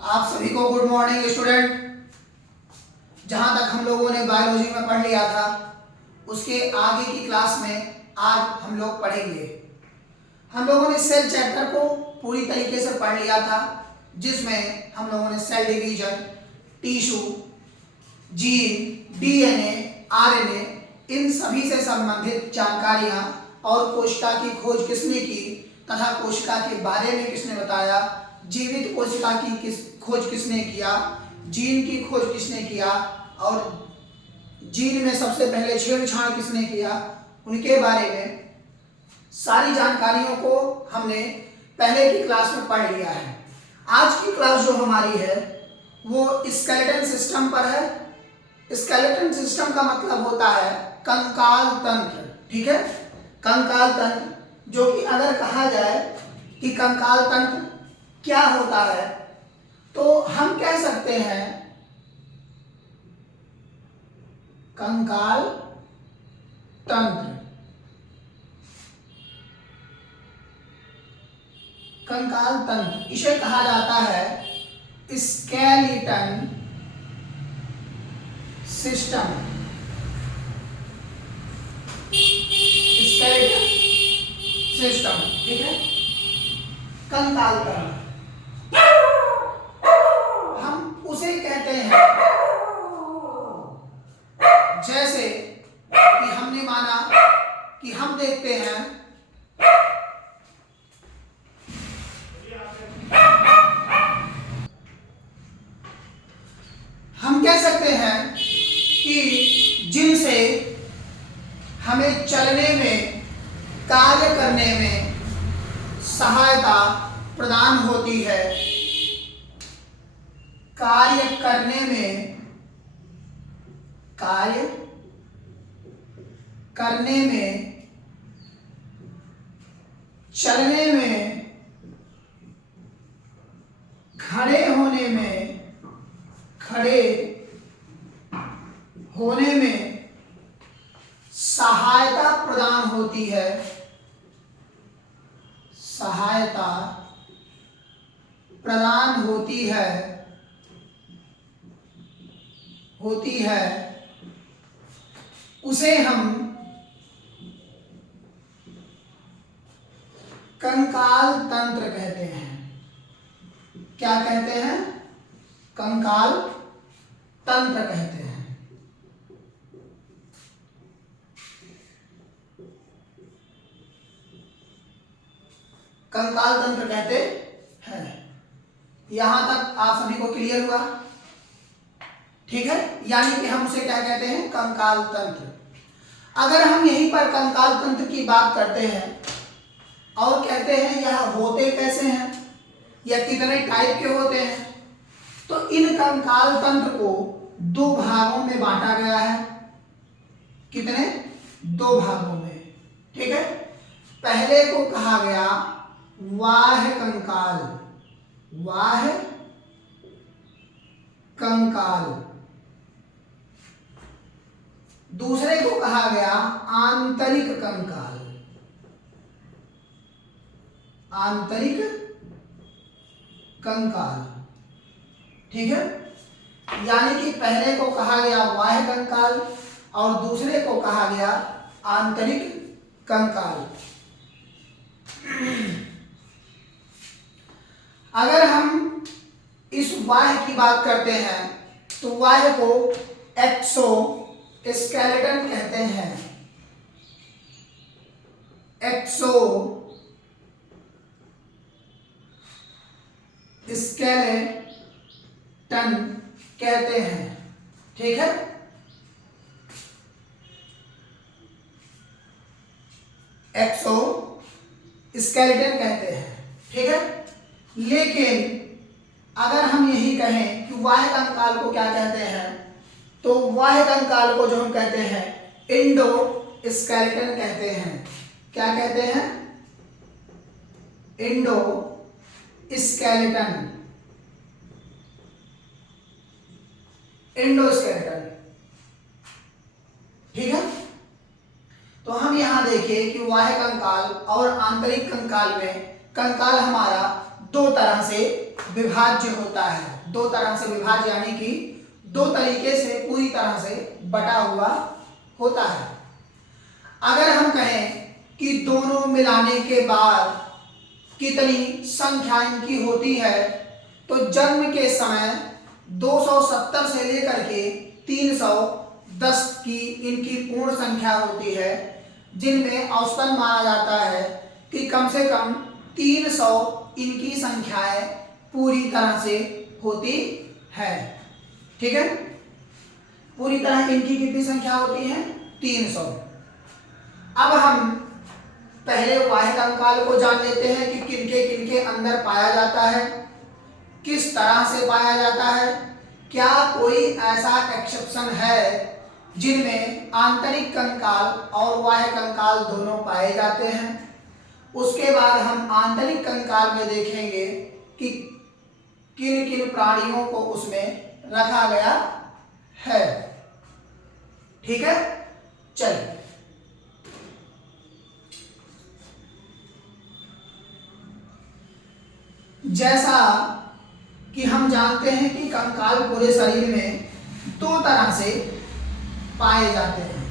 आप सभी को गुड मॉर्निंग स्टूडेंट। जहां तक हम लोगों ने बायोलॉजी में पढ़ लिया था उसके आगे की क्लास में आज हम लोग पढ़ेंगे। हम लोगों ने सेल चैप्टर को पूरी तरीके से पढ़ लिया था, जिसमें हम लोगों ने cell division, tissue, gene, DNA, RNA, इन सभी से संबंधित जानकारियां और कोशिका की खोज किसने की तथा कोशिका के बारे में किसने बताया, जीवित कोशिका की खोज किसने किया, जीन की खोज किसने किया और जीन में सबसे पहले छेड़छाड़ किसने किया, उनके बारे में सारी जानकारियों को हमने पहले की क्लास में पढ़ लिया है। आज की क्लास जो हमारी है वो स्केलेटन सिस्टम पर है। स्केलेटन सिस्टम का मतलब होता है कंकाल तंत्र, ठीक है। कंकाल तंत्र, जो कि अगर कहा जाए कि कंकाल तंत्र क्या होता है तो हम कह सकते हैं कंकाल तंत्र। कंकाल तंत्र इसे कहा जाता है स्केलेटन सिस्टम। स्केलेटन सिस्टम, ठीक है। कंकाल तंत्र हम उसे कहते हैं जैसे कि हमने माना कि हम देखते हैं हम कह सकते हैं कि जिनसे हमें चलने में, कार्य करने में सहायता प्रदान होती है, कार्य करने में, कार्य करने में, चलने में, खड़े होने में, खड़े होने में सहायता प्रदान होती है, सहायता प्रदान होती है उसे हम कंकाल तंत्र कहते हैं। क्या कहते हैं? कंकाल तंत्र कहते हैं। कंकाल तंत्र कहते हैं। यहां तक आप सभी को क्लियर हुआ? ठीक है, यानी कि हम उसे क्या कहते हैं? कंकाल तंत्र। अगर हम यहीं पर कंकाल तंत्र की बात करते हैं और कहते हैं यह होते कैसे हैं या कितने टाइप के होते हैं, तो इन कंकाल तंत्र को दो भागों में बांटा गया है। कितने? दो भागों में, ठीक है। पहले को कहा गया बाह्य कंकाल, बाह्य कंकाल। दूसरे को कहा गया आंतरिक कंकाल, आंतरिक कंकाल, ठीक है। यानी कि पहले को कहा गया बाह्य कंकाल और दूसरे को कहा गया आंतरिक कंकाल। अगर हम इस बाह्य की बात करते हैं तो बाह्य को एक्सो स्केलेटन कहते हैं। एक्सो स्केलेटन कहते हैं, ठीक है। एक्सो स्केलेटन कहते हैं, ठीक है। लेकिन अगर हम यही कहें कि बाह्य कंकाल को क्या कहते हैं, तो बाह्य कंकाल को जो हम कहते हैं इंडो स्केलेटन कहते हैं। क्या कहते हैं? इंडो स्केलेटन, इंडो स्केलेटन, ठीक है। तो हम यहां देखिए कि बाह्य कंकाल और आंतरिक कंकाल में कंकाल हमारा दो तरह से विभाज्य होता है। दो तरह से विभाज्य यानी कि दो तरीके से पूरी तरह से बटा हुआ होता है। अगर हम कहें कि दोनों मिलाने के बाद कितनी संख्या इनकी होती है, तो जन्म के समय 270 से लेकर के 310 की इनकी पूर्ण संख्या होती है, जिनमें औसतन माना जाता है कि कम से कम 300 इनकी संख्याएं पूरी तरह से होती है। ठीक है, पूरी तरह इनकी कितनी संख्या होती है? 300। अब हम पहले वाहिद कंकाल को जान लेते हैं कि किनके किनके अंदर पाया जाता है, किस तरह से पाया जाता है, क्या कोई ऐसा एक्सेप्शन है जिनमें आंतरिक कंकाल और बाह्य कंकाल दोनों पाए जाते हैं। उसके बाद हम आंतरिक कंकाल में देखेंगे कि किन किन प्राणियों को उसमें रखा गया है। ठीक है, चलिए जैसा कि हम जानते हैं कि कंकाल पूरे शरीर में दो तरह से पाए जाते हैं,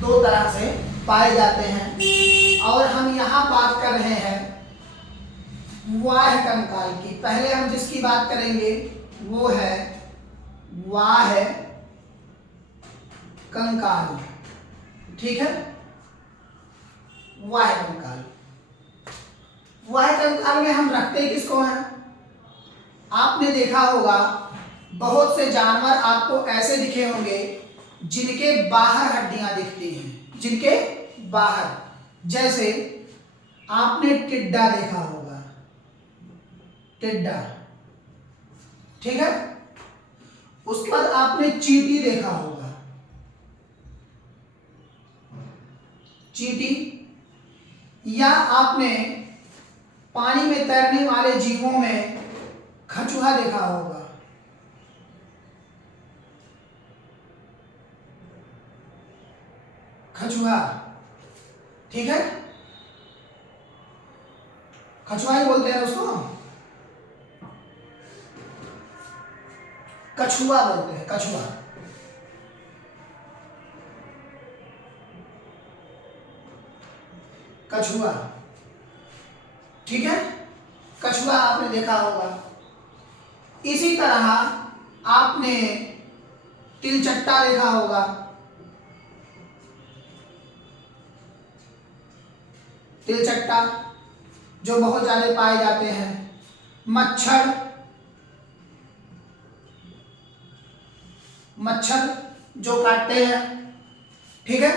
दो तरह से पाए जाते हैं, और हम यहाँ बात कर रहे हैं बाह्य कंकाल की। पहले हम जिसकी बात करेंगे वो है बाह्य कंकाल। ठीक है, बाह्य कंकाल। बाह्य कंकाल में हम रखते किसको हैं? आपने देखा होगा बहुत से जानवर आपको ऐसे दिखे होंगे जिनके बाहर हड्डियां दिखती हैं, जिनके बाहर, जैसे आपने टिड्डा देखा होगा, टिड्डा। ठीक है, उसके बाद आपने चींटी देखा होगा, चींटी, या आपने पानी में तैरने वाले जीवों में कछुआ देखा होगा। कछुआ, ठीक है, कछुआ ही बोलते हैं उसको, कछुआ बोलते हैं, कछुआ। कछुआ, ठीक है, कछुआ आपने देखा होगा। इसी तरह आपने तिलचट्टा देखा होगा, तिलचट्टा जो बहुत ज्यादा पाए जाते हैं। मच्छर, मच्छर जो काटते हैं। ठीक है,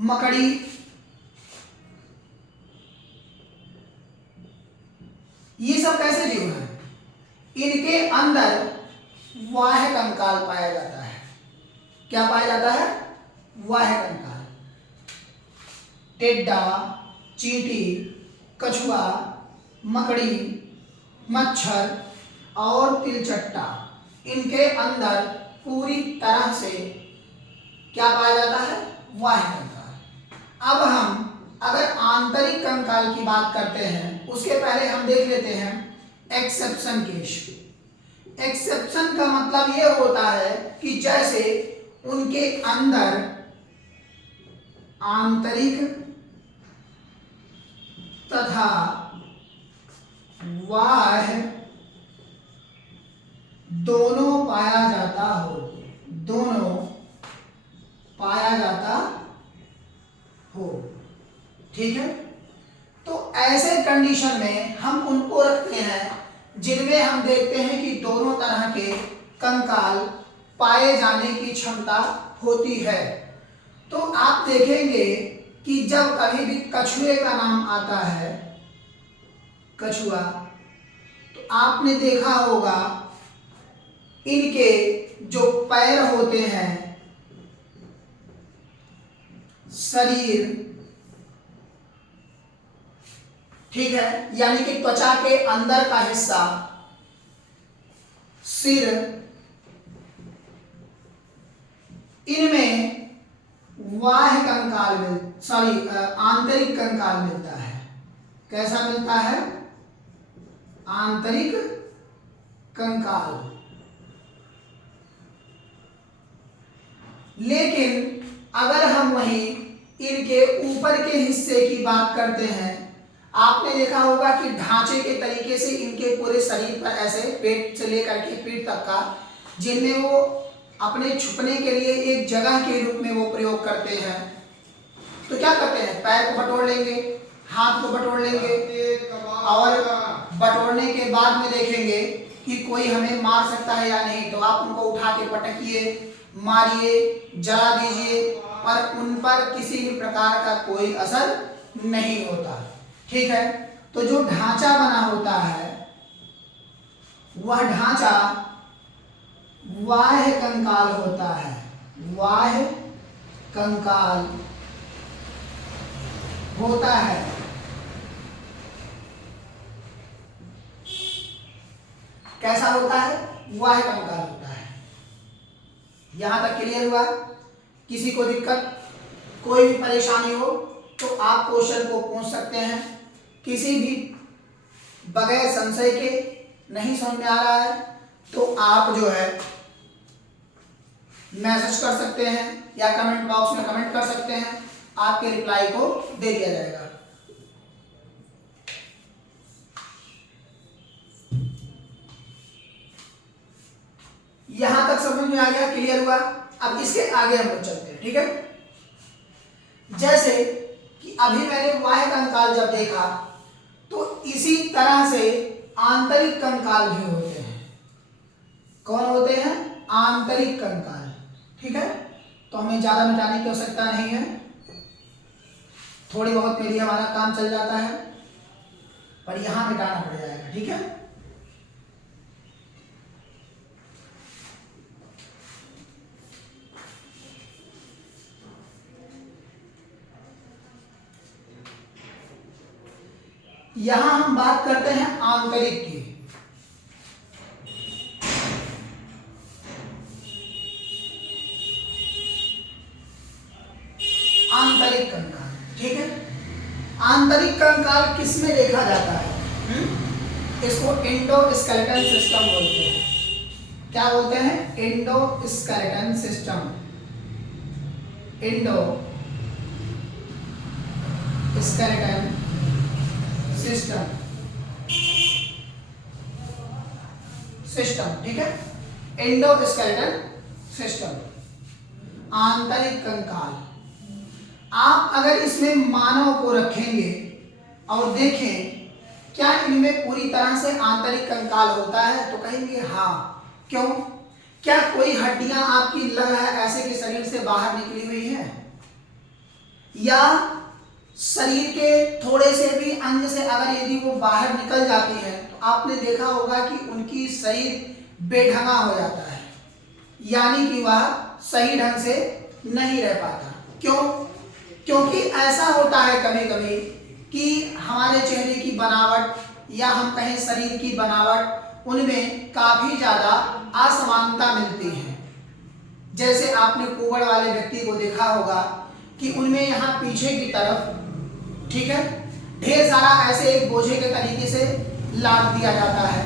मकड़ी, ये सब कैसे जीव हैं? इनके अंदर बाह्य कंकाल पाया जाता है। क्या पाया जाता है? बाह्य कंकाल। टिड्डा, चींटी, कछुआ, मकड़ी, मच्छर और तिलचट्टा, इनके अंदर पूरी तरह से क्या पाया जाता है? बाह्य कंकाल। अब हम अगर आंतरिक कंकाल की बात करते हैं, उसके पहले हम देख लेते हैं एक्सेप्शन केस। एक्सेप्शन का मतलब यह होता है कि जैसे उनके अंदर आंतरिक तथा बाह्य दोनों पाया जाता हो, दोनों पाया जाता हो। ठीक है, तो ऐसे कंडीशन में हम उनको रखते हैं जिनमें हम देखते हैं कि दोनों तरह के कंकाल पाए जाने की क्षमता होती है। तो आप देखेंगे कि जब कभी भी कछुए का नाम आता है, कछुआ, तो आपने देखा होगा इनके जो पैर होते हैं, शरीर, ठीक है, यानी कि त्वचा के अंदर का हिस्सा, सिर, इनमें बाह्य कंकाल आंतरिक कंकाल मिलता है। कैसा मिलता है? आंतरिक कंकाल। लेकिन अगर हम वहीं इनके ऊपर के हिस्से की बात करते हैं, आपने देखा होगा कि ढांचे के तरीके से इनके पूरे शरीर पर ऐसे पेट से लेकर के पीठ तक का, जिनमें वो अपने छुपने के लिए एक जगह के रूप में वो प्रयोग करते हैं। तो क्या करते हैं? पैर को बटोर लेंगे, हाथ को बटोर लेंगे और बटोरने के बाद में देखेंगे कि कोई हमें मार सकता है या नहीं, तो आप उनको उठा के पटकिए, मारिए, जला दीजिए, पर उन पर किसी भी प्रकार का कोई असर नहीं होता। ठीक है, तो जो ढांचा बना होता है वह ढांचा बाह्य कंकाल होता है। बाह्य कंकाल होता है। कैसा होता है? बाह्य कंकाल होता है। यहां तक क्लियर हुआ? किसी को दिक्कत, कोई भी परेशानी हो तो आप क्वेश्चन को पूछ सकते हैं, किसी भी बगैर संशय के। नहीं समझ में आ रहा है तो आप जो है मैसेज कर सकते हैं या कमेंट बॉक्स में कमेंट कर सकते हैं, आपके रिप्लाई को दे दिया जाएगा। यहां तक समझ में आ गया? क्लियर हुआ? अब इसके आगे हम लोग चलते हैं। ठीक है, जैसे कि अभी मैंने बाह्य कंकाल जब देखा तो इसी तरह से आंतरिक कंकाल भी होते हैं। कौन होते हैं? आंतरिक कंकाल। ठीक है, तो हमें ज्यादा मिटाने की आवश्यकता नहीं है, थोड़ी बहुत में भी हमारा काम चल जाता है, पर यहां मिटाना पड़ जाएगा। ठीक है, यहां हम बात करते हैं आंतरिक की। आंतरिक कंकाल। ठीक है, आंतरिक कंकाल किस में देखा जाता है? इसको एंडोस्केलेटन सिस्टम बोलते हैं। क्या बोलते हैं? Endoskeleton system. Endoskeleton system. ठीक है, एंडोस्केलेटन सिस्टम, आंतरिक कंकाल। आप अगर इसमें मानव को रखेंगे और देखें क्या इनमें पूरी तरह से आंतरिक कंकाल होता है, तो कहेंगे हाँ। क्यों? क्या कोई हड्डियां आपकी लग है ऐसे कि शरीर से बाहर निकली हुई है, या शरीर के थोड़े से भी अंग से अगर यदि वो बाहर निकल जाती है तो आपने देखा होगा कि उनकी शरीर बेढंगा हो जाता है, यानी कि वह सही ढंग से नहीं रह पाता। क्यों? क्योंकि ऐसा होता है कभी कभी कि हमारे चेहरे की बनावट या हम कहें शरीर की बनावट, उनमें काफी ज्यादा असमानता मिलती है। जैसे आपने कुंवर वाले व्यक्ति को देखा होगा कि उनमें यहाँ पीछे की तरफ, ठीक है, ढेर सारा ऐसे एक बोझे के तरीके से लाद दिया जाता है,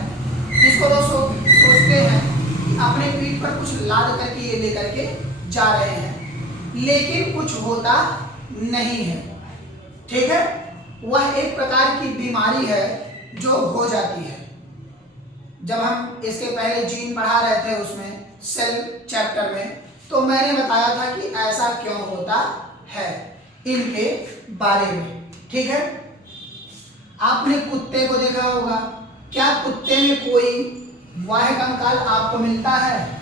जिसको लोग सोचते हैं कि अपने पीठ पर कुछ लाद करके ये लेकर के जा रहे हैं, लेकिन कुछ होता नहीं है। ठीक है, वह एक प्रकार की बीमारी है जो हो जाती है। जब हम इसके पहले जीन पढ़ा रहे थे उसमें सेल चैप्टर में, तो मैंने बताया था कि ऐसा क्यों होता है इनके बारे में। ठीक है, आपने कुत्ते को देखा होगा, क्या कुत्ते में कोई बाह्य कंकाल आपको मिलता है?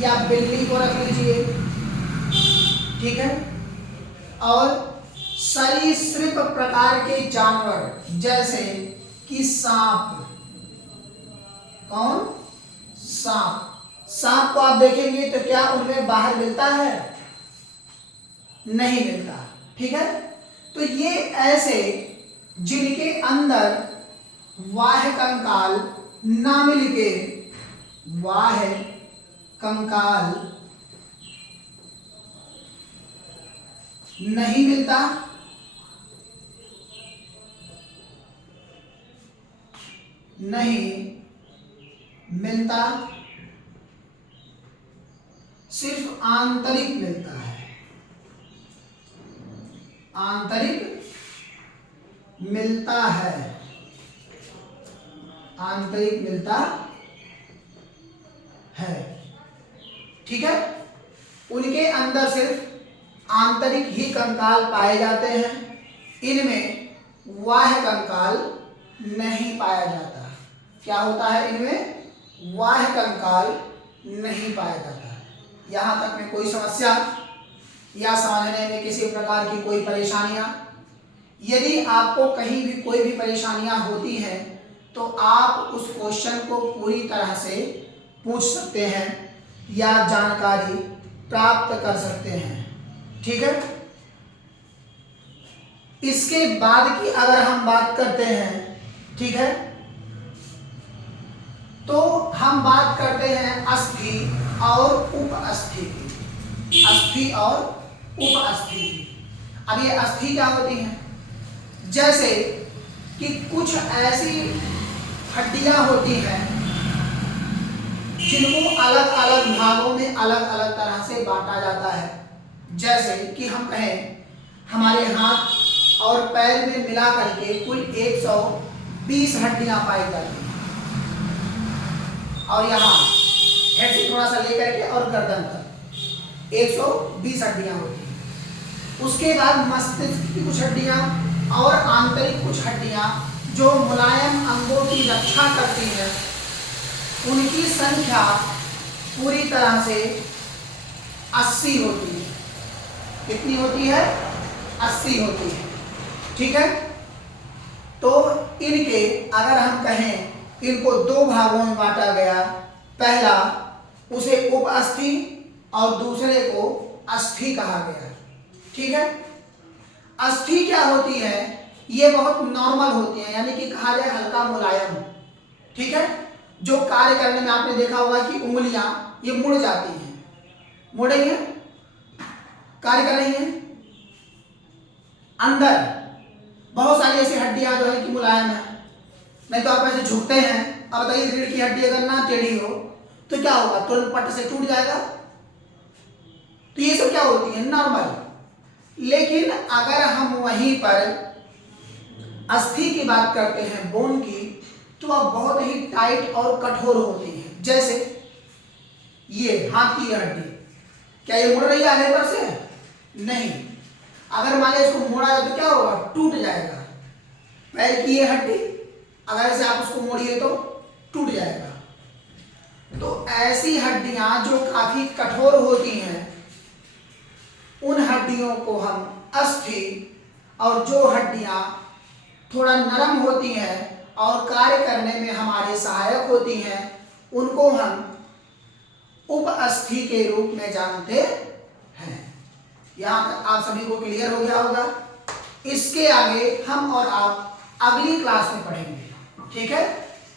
या बिल्ली को रख लीजिए, ठीक है, और सरीसृप प्रकार के जानवर जैसे कि सांप। कौन? सांप। सांप को आप देखेंगे तो क्या उनमें बाहर मिलता है? नहीं मिलता। ठीक है, तो ये ऐसे जिनके अंदर बाह्य कंकाल ना मिलके, बाह्य कंकाल नहीं मिलता, नहीं मिलता, सिर्फ आंतरिक मिलता है, आंतरिक मिलता है, आंतरिक मिलता है। ठीक है, उनके अंदर सिर्फ आंतरिक ही कंकाल पाए जाते हैं, इनमें बाह्य कंकाल नहीं पाया जाता। क्या होता है? इनमें बाह्य कंकाल नहीं पाया जाता। यहां तक में कोई समस्या या समझने में किसी प्रकार की कोई परेशानियां? यदि आपको कहीं भी कोई भी परेशानियां होती हैं तो आप उस क्वेश्चन को पूरी तरह से पूछ सकते हैं या जानकारी प्राप्त कर सकते हैं। ठीक है, इसके बाद की अगर हम बात करते हैं, ठीक है, तो हम बात करते हैं अस्थि और उपअस्थि की। अस्थि और उपअस्थि की। अब ये अस्थि क्या होती है? जैसे कि कुछ ऐसी हड्डियां होती हैं जिनको अलग अलग भागों में अलग अलग तरह से बांटा जाता है। जैसे कि हम कहें हमारे हाथ और पैर में मिला करके कुल 120 हड्डियां पाई जाती हैं, और यहाँ हेड से थोड़ा सा लेकर के और गर्दन तक 120 हड्डियां होती हैं। उसके बाद मस्तिष्क की कुछ हड्डियां और आंतरिक कुछ हड्डियां जो मुलायम अंगों की रक्षा करती हैं, उनकी संख्या पूरी तरह से 80 होती है। कितनी होती है? 80 होती है। ठीक है, तो इनके अगर हम कहें इनको दो भागों में बांटा गया, पहला उसे उपअस्थि और दूसरे को अस्थि कहा गया। ठीक है, अस्थि क्या होती है? ये बहुत नॉर्मल होती है, यानी कि कहा जाए हल्का मुलायम। ठीक है, जो कार्य करने में आपने देखा होगा कि उंगलियां ये मुड़ जाती हैं, मुड़ रही हैं, कार्य कर रही हैं। अंदर बहुत सारी ऐसी हड्डियां जो है कि मुलायम है, नहीं तो आप ऐसे झुकते हैं। अब बताइए रीढ़ की हड्डी अगर ना टेढ़ी हो तो क्या होगा? तुरंत पट से टूट जाएगा। तो ये सब क्या होती है? नॉर्मल। लेकिन अगर हम वहीं पर अस्थि की बात करते हैं, बोन की, तो वह बहुत ही टाइट और कठोर होती है। जैसे ये हाथ की हड्डी, क्या ये मुड़ रही है आगे पर से? नहीं। अगर मान लीजिए इसको मोड़ा जाए तो क्या होगा? टूट जाएगा। पैर की ये हड्डी अगर ऐसे आप उसको मोड़िए तो टूट जाएगा। तो ऐसी हड्डियां जो काफी कठोर होती हैं, उन हड्डियों को हम अस्थि, और जो हड्डियां थोड़ा नरम होती हैं और कार्य करने में हमारे सहायक होती हैं, उनको हम उपअस्थि के रूप में जानते हैं। यहां तक आप सभी को क्लियर हो गया होगा। इसके आगे हम और आप अगली क्लास में पढ़ेंगे। ठीक है,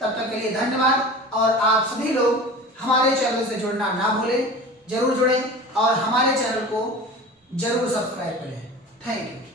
तब तक के लिए धन्यवाद। और आप सभी लोग हमारे चैनल से जुड़ना ना भूलें, जरूर जुड़ें और हमारे चैनल को जरूर सब्सक्राइब करें। Thank you.